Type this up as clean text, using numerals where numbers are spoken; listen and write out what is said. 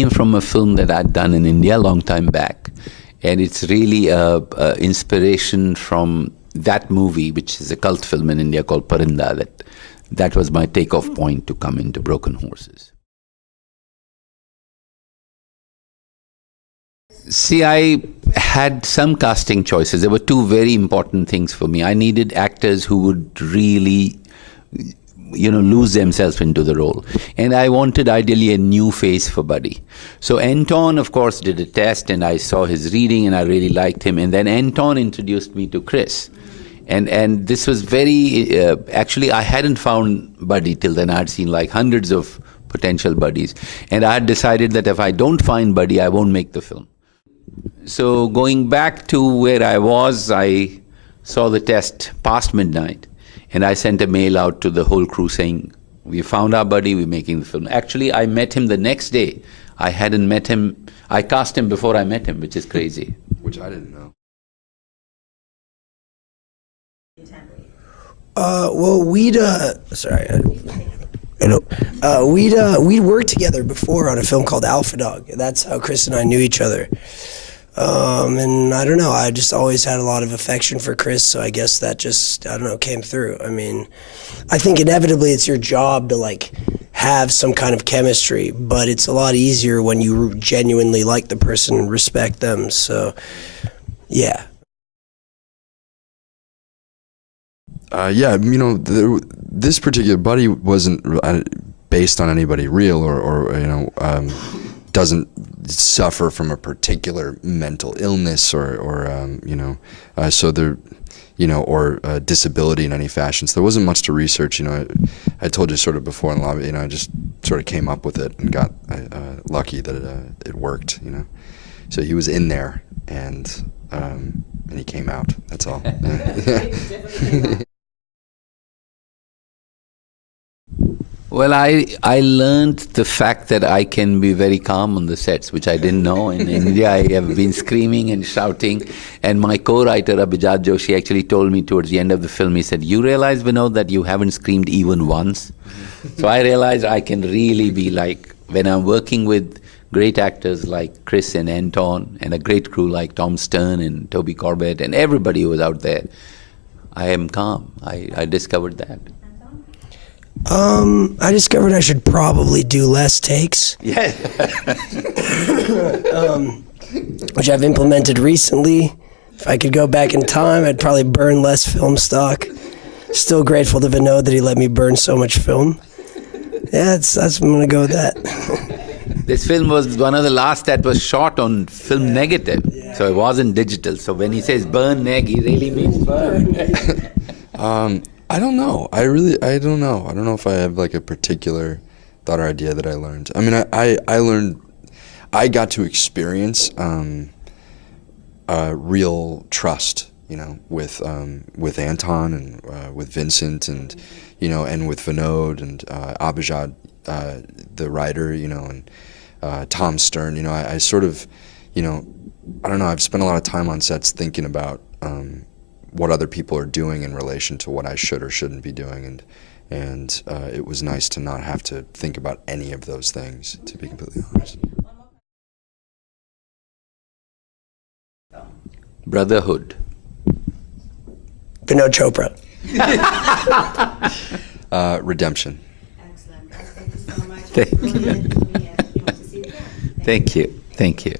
came from a film that I'd done in India a long time back. And it's really inspiration from that movie, which is a cult film in India called Parinda. That was my takeoff point to come into Broken Horses. See, I had some casting choices. There were two very important things for me. I needed actors who would really, lose themselves into the role. And I wanted ideally a new face for Buddy. So Anton, of course, did a test, and I saw his reading and I really liked him. And then Anton introduced me to Chris. And this was very, actually I hadn't found Buddy till then. I had seen like hundreds of potential Buddies. And I had decided that if I don't find Buddy, I won't make the film. So going back to where I was, I saw the test past midnight. And I sent a mail out to the whole crew saying, we found our Buddy, we're making the film. Actually, I met him the next day. I hadn't met him. I cast him before I met him, which is crazy. Which I didn't know. Well, we'd worked together before on a film called Alpha Dog. That's how Chris and I knew each other. And I don't know, I just always had a lot of affection for Chris, so I guess that just, came through. I mean, I think inevitably it's your job to, have some kind of chemistry, but it's a lot easier when you genuinely like the person and respect them, so, yeah. This particular Buddy wasn't based on anybody real or doesn't suffer from a particular mental illness or disability in any fashion. So there wasn't much to research. I told you sort of before in the lobby, I just sort of came up with it and got lucky that it worked. So he was in there and he came out. That's all. Well, I learned the fact that I can be very calm on the sets, which I didn't know. In India, I have been screaming and shouting. And my co-writer, Abhijat Joshi, actually told me towards the end of the film, he said, you realize, Vinod, that you haven't screamed even once? So I realized I can really be when I'm working with great actors like Chris and Anton, and a great crew like Tom Stern and Toby Corbett and everybody who was out there, I am calm. I discovered that. I discovered I should probably do less takes. Yeah. Which I've implemented recently. If I could go back in time, I'd probably burn less film stock. Still grateful to Vinod that he let me burn so much film. Yeah, I'm gonna go with that. This film was one of the last that was shot on film negative, so it wasn't digital. So when he says burn neg, he really means burn. I don't know. I don't know. I don't know if I have a particular thought or idea that I learned. I mean, I got to experience real trust, with Anton and with Vincent and, and with Vinod and Abhijat, the writer, and Tom Stern. I sort of, I don't know. I've spent a lot of time on sets thinking about what other people are doing in relation to what I should or shouldn't be doing, and it was nice to not have to think about any of those things, to be completely honest. Brotherhood. Vinod Chopra. Redemption. Excellent. Thank you so much. Thank you. Thank you.